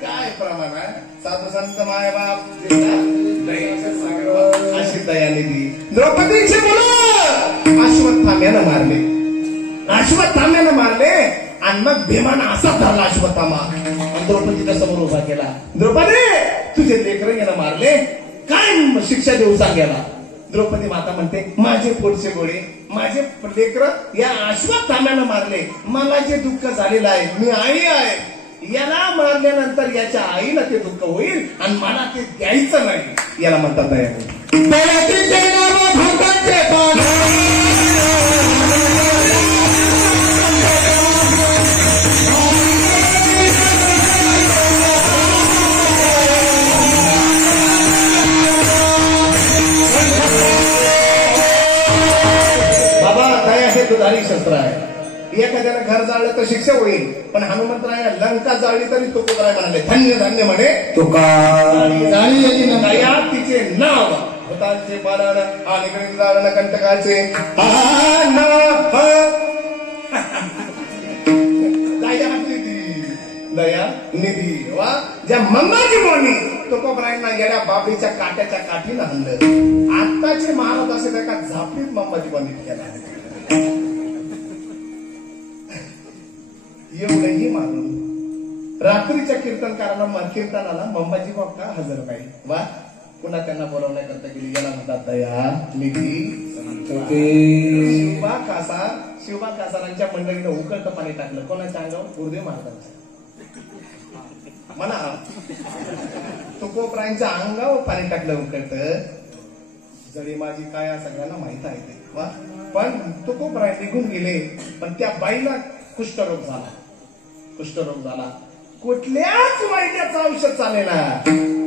काय प्रमाण आहे साधू संत माय बाप अशी दयानिधी द्रौपदीचे मुलं अश्वत्थाम्यानं मारले आणि मग भीमानं असा धरला अश्वत्थामा आणि द्रौपदीच्या समोर उभा केला. द्रौपदी तुझे लेकरं यानं मारले काय शिक्षा देऊ सांगायला. द्रौपदी माता म्हणते माझे पोटचे गोळे माझे लेकरं या अश्वत्थाम्यानं मारले. मला जे दुःख झालेलं आहे मी आई आहे याला मारल्यानंतर याच्या आईला ते दुःख होईल आणि मला ते द्यायचं नाही. याला म्हणतात दया. दुधारी शस्त्र आहे. एखाद्याला घर जाळलं तर शिक्षा होईल पण हनुमंतराया लंका जाळली तरी तुकोबराय म्हणाले धन्य धन्य म्हणे तुका दया तिचे नाव भूतांचे पालन आणि गृंदावन कंटकाचे दया निधी वा ज्या मंगाची मोनी तुकोबरायांना येड्या बाबीच्या काट्याच्या काठीनं हल्लं. आत्ताचे महाराज असे एका झापडीत मंबाजी बंदी केला. एवढंही मारून रात्रीच्या कीर्तनाला मंबाजी बाप का हजर नाही. वा पुन्हा त्यांना बोलवण्याकरता गेली. याला म्हणतात दया निधी. शिवबा कासारांच्या मंडळीनं उकळतं पाणी टाकलं. कोणाच्या अंगावर? गुरुदेव महाराजांच्या. म्हणा तुकोबरायांच्या अंगावर पाणी टाकलं उकळतं. जडी माझी काय सगळ्यांना माहित आहे ते. वा पण तुकोबराय निघून गेले पण त्या बाईला कुष्ठरोग झाला. कुठल्याच वैद्याचं औषध चालेना.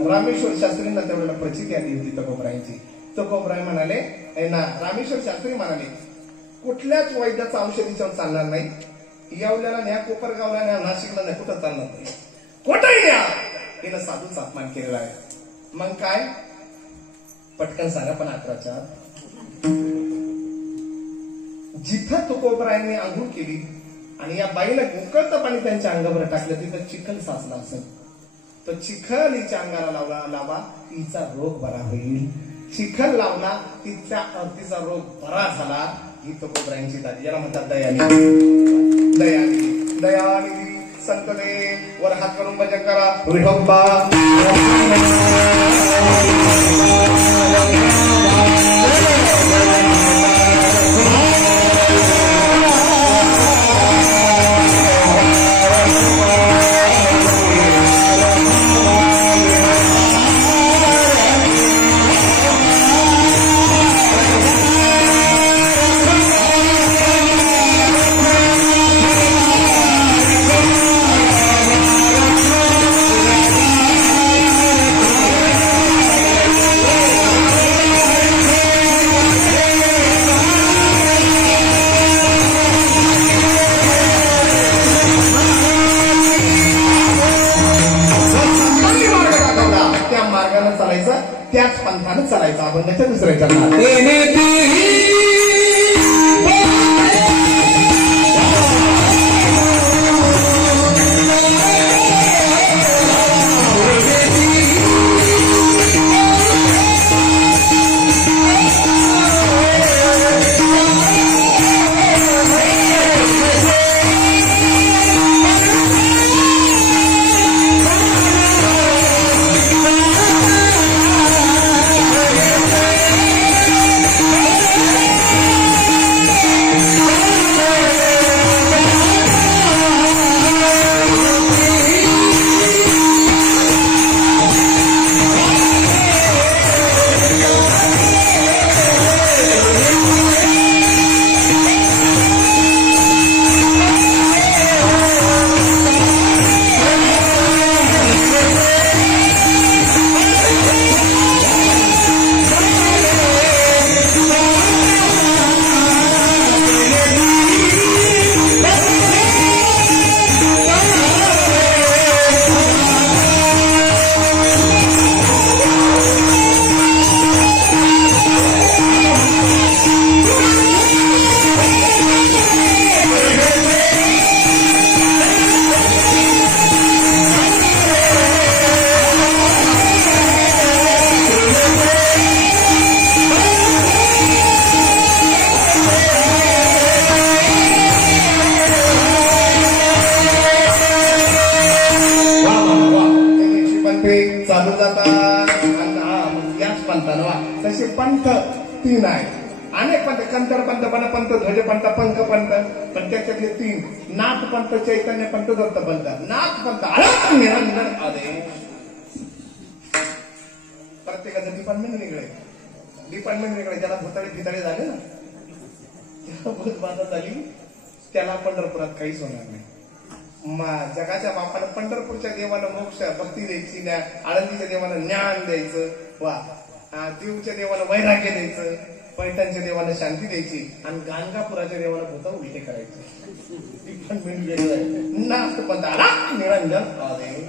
रामेश्वर शास्त्रींना तेवढ्याला प्रचिती आली होती तुकोबरायांची. तुकोबराय म्हणाले ना रामेश्वर शास्त्री म्हणाले कुठल्याच वैद्याचं औषध हिच्यावर चालणार नाही. येवल्याला न्या कोपरगावला न्या नाशिकला न्या कुठं चालणार नाही. कुठंही न्या. तिनं साधूच अपमान केलेला आहे. मग काय पटकन सांगा पण 11च्या जिथं तुकोबरायांनी आंघोळ केली आणि या बाईला उकळतं पाणी त्यांच्या अंगावर टाकलं तिथं चिखल साचला असेल. तो चिखल हिच्या अंगाला लावा तिचा रोग बरा होईल. चिखल लावला तिचा रोग बरा झाला. ही तुकोबरायांची दादी. याला म्हणतात दयानिधी. दयानिधी संतने वर हात करून भजन करा. विठोबा त्याच पंथानं चालायचं. अभंगाच्या दुसऱ्या चरणात पंथांवा तसे पंथ 3 आहे. अनेक पंथ, कंतर पंथ, बनपंथ, ध्वजपंथ, पंख पंथ, पण त्याच्यातले 3 नाथ पंथ, चैतन्य पंथ, दत्त पंथ. नाथ पंथ अलग निरंजन आदेश. प्रत्येकाचं डिपार्टमेंट वेगळे. ज्याला भुताळे फिताळे झाले ना, त्याला भूत बाधा झाली, त्याला पंढरपुरात काहीच होणार नाही. जगाच्या बापानं पंढरपूरच्या देवाला मोक्ष भक्ती द्यायची, आळंदीच्या देवाला ज्ञान द्यायचं, वा देऊच्या देवाला वैराग्य द्यायचं, पैठणच्या देवाला शांती द्यायची, आणि गाणगापुराच्या देवाला भूता उलटे करायचे. डिपार्टमेंट वेगळं आहे. नाथ पंथाला निरंजन आदेश.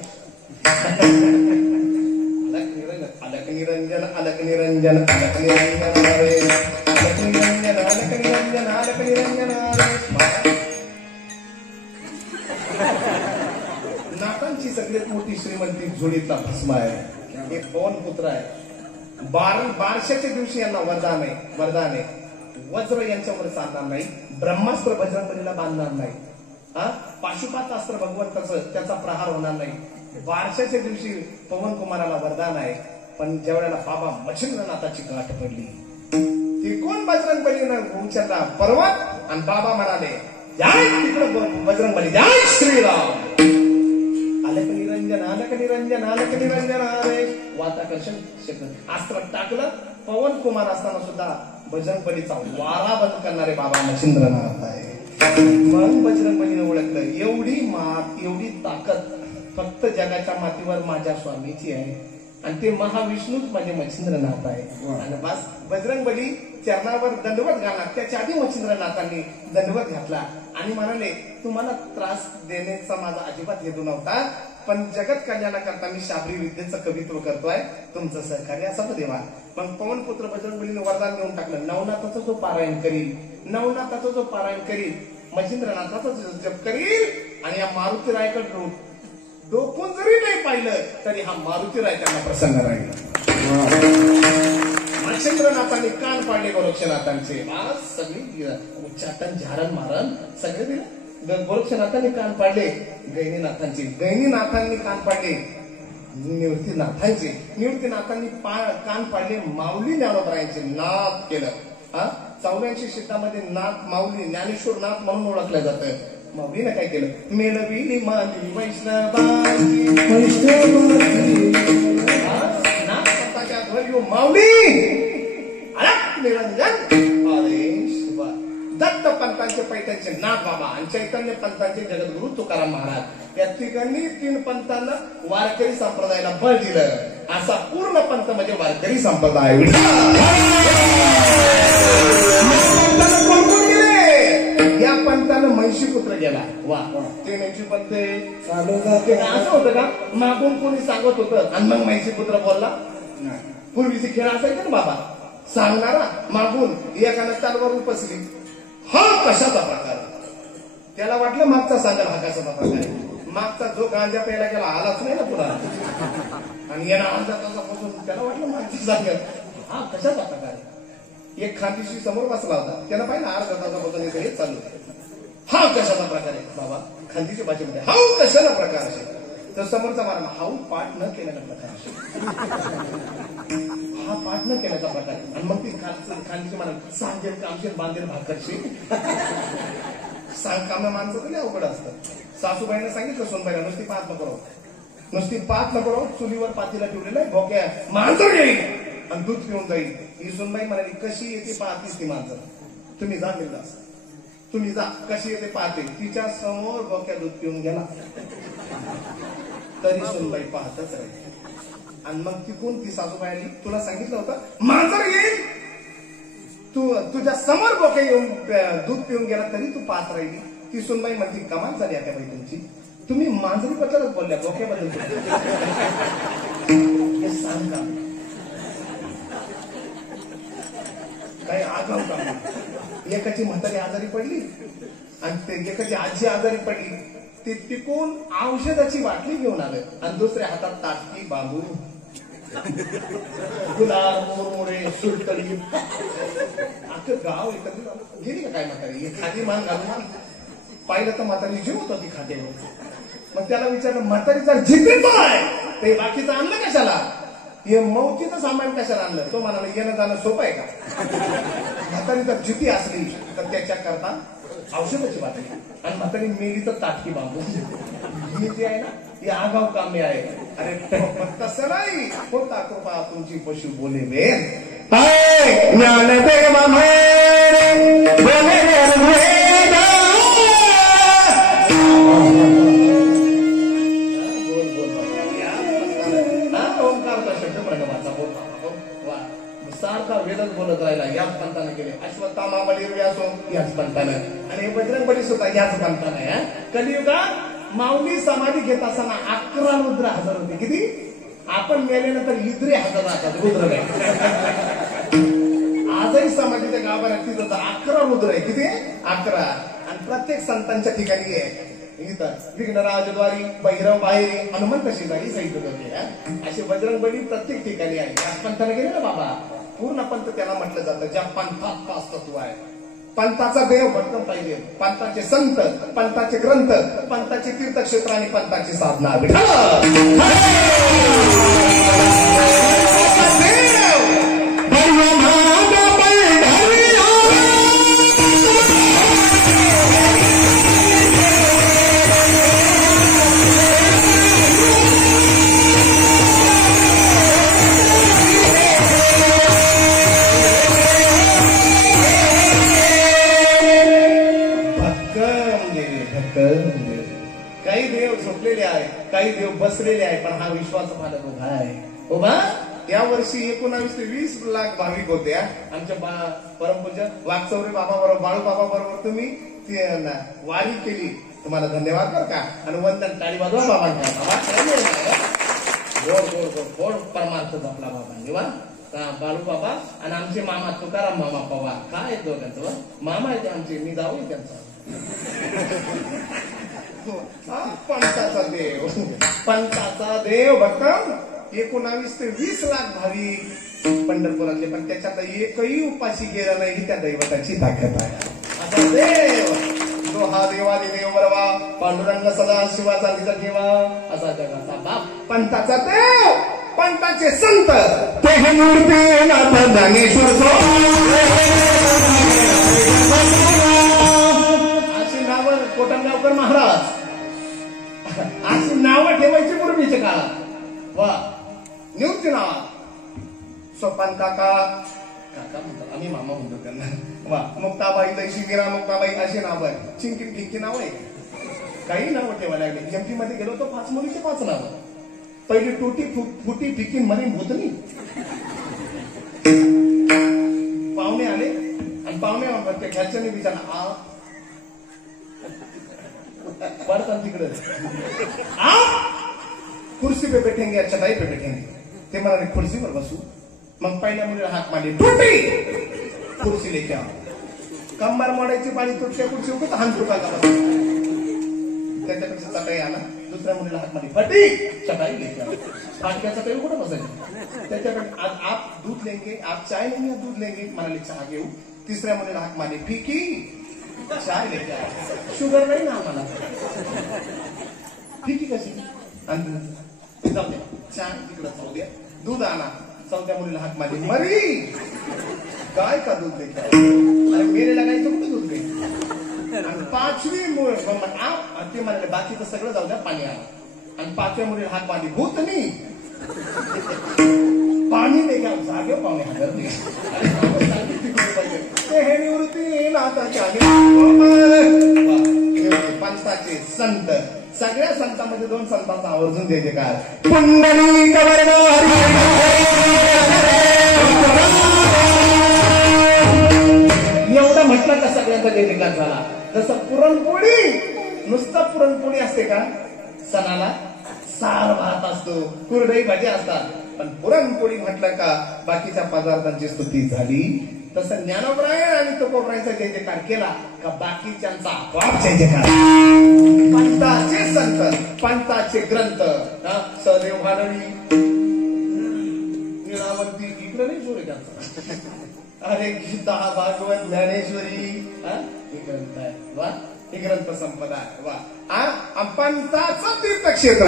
अलक निरंजन, अलक निरंजन, अलक निरंजन आदेश. अलक निरंजन, अलक निरंजन, अलक निरंजन आदेश. नाथांची सगळ्यात मोठी श्रीमंती झोळीतला भस्म आहे. एक पवन पुत्र आहे. बारशाच्या दिवशी यांना वरदान आहे. वज्र यांच्यावर चालणार नाही, ब्रह्मास्त्र बजरंगबलीला बांधणार नाही, पाशुपात अस्त्र भगवंताचं त्याचा प्रहार होणार नाही. बारशाच्या दिवशी पवन कुमाराला वरदान आहे. पण ज्या वेळेला बाबा मच्छिंद्रनाथाची गाठ पडली, ती कोण बजरंगबलीनं उचलला पर्वत, आणि बाबा म्हणाले जय तिकडं बजरंगबली, जय श्रीराम. अलक निरंजन, अलक निरंजन, अलक निरंजन आदेश. वाताकर्षण शक्ती अस्त्र टाकलं. पवन कुमार असताना सुद्धा बजरंगबलीचा वारा बंद करणारे बाबा मच्छिंद्रनाथ आहे. मग बजरंगबलीने ओळखलं, एवढी ताकद फक्त जगाच्या मातीवर माझ्या स्वामीची आहे, आणि ते महाविष्णूच माझे मच्छिंद्रनाथ आहे. आणि बस बजरंगबली चरणावर दंडवत घालणार. त्याच्या आधी मच्छिंद्रनाथांनी दंडवत घातला आणि म्हणाले, तुम्हाला त्रास देण्याचा माझा अजिबात हेतू नव्हता, पण जगत कल्याणाकरता मी शाबरी विद्येचं कवित्व करतोय, तुमचं सहकार्य असावं देवा. मग पवनपुत्र बजरंगबलीने वरदान घेऊन टाकलं, नवनाथाचा जो पारायण करील, मच्छिंद्रनाथाचा जप करील, आणि या मारुती रायकडे डोकून जरी नाही पाहिलं तरी हा मारुती राय त्यांना प्रसन्न राहील. मच्छिंद्रनाथांनी कान पाडले गोरक्षनाथांचे. सगळी उच्चाटन झारण मारण सगळे दिलं. गोरक्षनाथांनी कान पाडले गैनीनाथांनी कान पाडले निवृत्तीनाथांनी कान पाडले माऊली ज्ञानोबरायांचे. नाथ केलं. 84 शीतामध्ये नाथ माऊली ज्ञानेश्वर नाथ म्हणून ओळखलं जातं. माऊलीने काय केलं, मेळविली माली वैष्णवाची, नाथ पंथाच्या ध्वज माऊली अलक निरंजन आदेश. दत्त पंथांचे पैठणचे नाथ बाबा आणि चैतन्य पंथांचे जगद्गुरु तुकाराम महाराज, या तिघांनी 3 पंथांना वारकरी संप्रदायाला बळ दिलं. असा पूर्ण पंथ म्हणजे वारकरी संप्रदाय. या पंथानं म्हैशीपुत्र गेला. वा, ते म्हैशीपुत्र असं होतं का, मागून कोणी सांगत होतं आणि मग म्हैशीपुत्र बोलला. पूर्वीचे खेळ असायचे ना बाबा, सांगणारा मागून एकानं चालवर उपसली, हा कशाचा प्रकार. त्याला वाटलं मागचा सांगाल हा कशाचा प्रकार. मागचा जो गांजा प्यायला गेला आलाच नाही ना पुन्हा, आणि याला आमचा तसा पासून त्याला वाटलं मागचा सांगाल हा कशाचा प्रकार. एक खांदीशी समोर बसला होता, त्याला पाहिलं अर्धा तासापासून हेच चालू आहे. हा कशाचा प्रकार आहे बाबा, खांदीची भाषेमध्ये हा कशाचा प्रकार असेल. तर समोरचा मारा हाऊ पाठ न केल्याचा प्रकार असेल, हा पाठ न केल्याचा प्रकार. आणि मग ती खांदीची मारा सांगेल कामशेल बांधेल भाकरशी सांग काम्या माणसं तरी अवघड असतं. सासूबाईने सांगितलं सोनबाईला, नुसती पाच नको, चुलीवर पातीला ठेवलेलं आहे, भोक्या मांजर येईल आणि दूध पिऊन जाईल. ही सोनबाई म्हणाली, कशी येते पाहतीस ती मांजर, तुम्ही जा बिंदास, तुम्ही जा, कशी येते पाहते. तिच्या समोर भोक्या दूध पिऊन गेला तरी सोनबाई पाहतच राहिली. आणि मग ती कोणती सासूबाई आली, तुला सांगितलं होतं मांजर येईल, तू तुझ्या समोर भोक्या येऊन दूध पिऊन गेला तरी तू पाहत राहिली. ती सोनबाई म्हणती, कमाल झाली आता बाई तुमची, तुम्ही मांजरी बद्दलच बोलल्या, भोक्याबद्दल हे सांग का काही आगाव का. एकाची म्हातारी आजारी पडली आणि एकाची आजी आजारी पडली, ते टिकून औषधाची बाटली घेऊन आलं आणि दुसऱ्या हातात ताटकी, बांबू, गुलाब, मोरमोरे, सुलतडी, अख्खं गाव एकत्र गेली का काय म्हातारी. खाली मान घालून पाहिलं तर म्हातारी जीवत होती खाद्यावर. मग त्याला विचारलं, म्हातारीचा जिद्दीचा आहे ते बाकीचं आणलं कशाला. हे मौतीचं सामान कशाला आणलं? तो म्हणाला येणं जाणं सोपं आहे का? म्हातारी जर जुती असली तर त्याच्या करता औषधाची बाटली आणि म्हातारी मेली तर ताटकी बांबू. ही जी आहे ना ही आगाव कामे आहे. अरे तसं नाही. होता कृपा तुमची पशु बोले वेद ज्ञानदेव सारखा वेदच बोलत राहिला. याच पंथानं केले. अश्वत्थामा बळी असो याच पंथानं आणि बजरंग बली सुद्धा याच पंथानं. कलियुगात माऊली समाधी घेत असताना 11 रुद्र हजर होते. किती? आपण मेल्यानंतर इद्रे हजर राहतात. रुद्र नाही. आजही समाधीच्या गाभाऱ्यात तिथं 11 रुद्र आहे. किती? 11. आणि प्रत्येक संतांच्या ठिकाणी आहे. इथं विघ्नराजद्वारी बहिरव बाहेरी हनुमंत शेजारी सहित होते. असे बजरंग बली प्रत्येक ठिकाणी आहे. याच पंथानं गेले ना बाबा. पूर्ण पंथ त्याला म्हटलं जातं ज्या पंथात 5 तत्व आहे. पंथाचा देव भक्कम पाहिजे. पंथाचे संत, पंथाचे ग्रंथ, पंथाचे तीर्थक्षेत्र आणि पंथाची साधना. काही देव झोपलेले आहे, काही देव बसलेले आहे. पण हा विश्वास मला उभा आहे. उभा. या वर्षी 19 ते 20 लाख भाविक होते. आमच्या परमपूज्य वागचौरे बाबा बरोबर, बाळू बाबा बरोबर तुम्ही वारी केली. तुम्हाला धन्यवाद बरं का. आणि वंदन टाळी वाजवा बाबांना. गोड गोड गोड गोड परमार्थ जपला बाबांनी. वा बाळू बाबा आणि आमचे मामा तुकाराम मामा पवार. काय दोघांचं मामा आहे ते आमचे. मी जाऊ त्यांचा पंथाचा देव. पंथाचा देव भक्कम. 19 ते 20 लाख भाविक पंढरपुरातले. पण त्याच्यात एकही उपाशी गेला नाही. ही त्या दैवताची ताकद आहे. असा देव जो हा देवादी देव बरवा पांडुरंग सदा शिवाचा तिचा देवा असा जगाचा बाप. पंथाचा देव, पंथाचे संत ते मूर्ती नाथ ज्ञानेश्वर अशी नावं कोटमगावकर महाराज अशी नावं ठेवायची पूर्वीच्या काळात. वा निवृत्ती नावात सोपान काका काका म्हणतात. आम्ही मामा म्हणतो त्यांना. वा मुक्ताबाई तैशी मीरा मुक्ताबाई अशी नावं आहे. चिंकी टिंकी नावं आहे. काही नावं ठेवायला लागली. एमपी मध्ये गेलो तर 5 मुलीचे 5 नावं. पहिली टुटी फुटी फिकी मरी भूतनी. पाहुणे आले आणि पाहुणे म्हणतात घरच्यांनी विचारलं पडतात तिकडे कुर्सी पे बैठेंगे या चटाई पे बैठेंगे. ते म्हणाले खुर्सीवर बसू. मग पहिल्या मुलीला हात मारली. टुटी कुर्सी लेके आओ. कंबर मोडायची पाणी तुटल्या कुर्सी उगत हात तुकायला बस. त्याच्यापेक्षा चटाई आला. दुसऱ्या मुलीला हात मारली. फटी चटाई लेके आओ. फाटक्या चटाई कुठं बसायची. त्याच्याकडे आज आप दूध लेंगे, आप चाय लेंगे, दूध लेंगे. म्हणाले चहा घेऊ. तिसऱ्या मुलीला हात मारली. फिकी चाय लेके आओ. शुगर नाही ना आम्हाला. फिकी कशी आणि जाऊ द्या चहा तिकडे जाऊ द्या. दूध आणा. चौथ्या मुलीला हात मारली. मरी गाय का दूध लेके आओ. अरे मेरे लगायचं कुठं दूध दे. आणि 5वी मुळ ते म्हणाले बाकीचं सगळं जाऊ द्या पाणी आणा. आणि 5व्या मुलीला हात मारली. भूतनी पाणी लेके आओ. जागे पाहुणे हजर नाही. हे निवृत्ती नाथाच्या पंथाचे संत. सगळ्या संतांमध्ये 2 संतांचा आवर्जून द्यायचे काय पुंडलिक एवढं म्हटलं का सगळ्यांचा जयकार झाला. जसं पुरणपोळी नुसतं पुरणपोळी असते का. सणाला सार भात असतो, कुरडई भाजी असतात. पण पुरणपोळी म्हटलं का बाकीच्या पदार्थांची स्तुती झाली. तसं ज्ञानोबराय आणि तुकोबरायचा जय जयकार केला का बाकीच्यांचा आपोआप जय जयकार. पंथाचे संत, पंथाचे ग्रंथ. सदैव भाडवी निरावंती इकडे नाही जोर आहे त्यांचा. अरे गीता भागवत ज्ञानेश्वरी हे ग्रंथ आहे. वा हे ग्रंथ संपदा आहे. वा पंथाचं तीर्थक्षेत्र.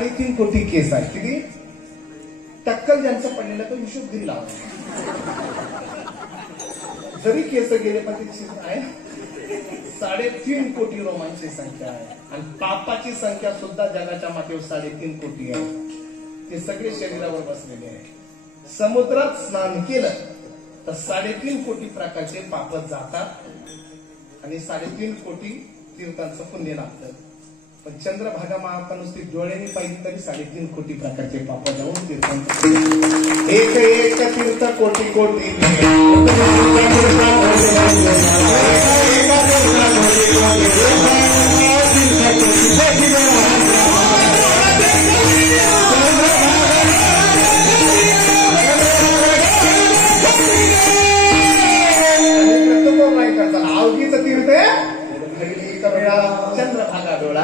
3.5 कोटी केस आहे. किती टक्कल ज्यांचं पडलेलं तो हिशोब घरी लावा. जरी केस गेले पण ती आहे 3.5 कोटी रोमांची संख्या आहे. आणि पापाची संख्या सुद्धा जगाच्या मातेवर 3.5 कोटी आहे. ते सगळे शरीरावर बसलेले आहे. समुद्रात स्नान केलं तर 3.5 कोटी प्रकारचे पाप जातात आणि 3.5 कोटी तीर्थांचं पुण्य लागतं. पण चंद्रभागा महात्मा नुसती डोळ्याने पाहिजे तरी 3.5 कोटी प्रकारचे पाप जाऊन तीर्थांचं एक एक तीर्थ कोटी कोटी आवगीचं तीर्थ चंद्रभागा डोळा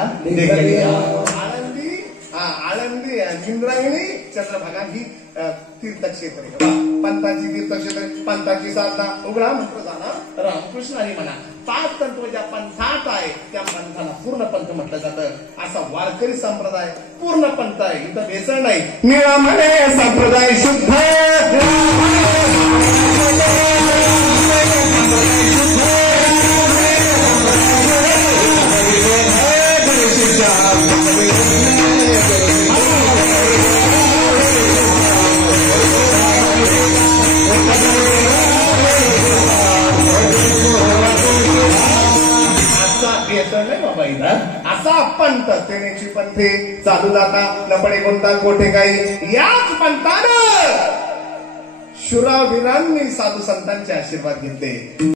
आळंदी आळंदी इंद्रायणी चंद्रभागा ही तीर्थक्षेत्र आहे. पंथाची तीर्थक्षेत्र पंथाची साधना उघडा मंत्र जाणा रामकृष्ण हरी म्हणा. 5 तत्व ज्या पंथात आहे त्या पंथाला पूर्ण पंथ म्हटलं जातं. असा वारकरी संप्रदाय पूर्ण पंथ आहे. इथं भेसळ नाही. निळामणे संप्रदाय शुद्ध असा पंथ तेनेची पंथे चालू जाता नपडे कोणता कोठे काही. याच पंथानं शुरावीरांनी साधू संतांचे आशीर्वाद घेतले.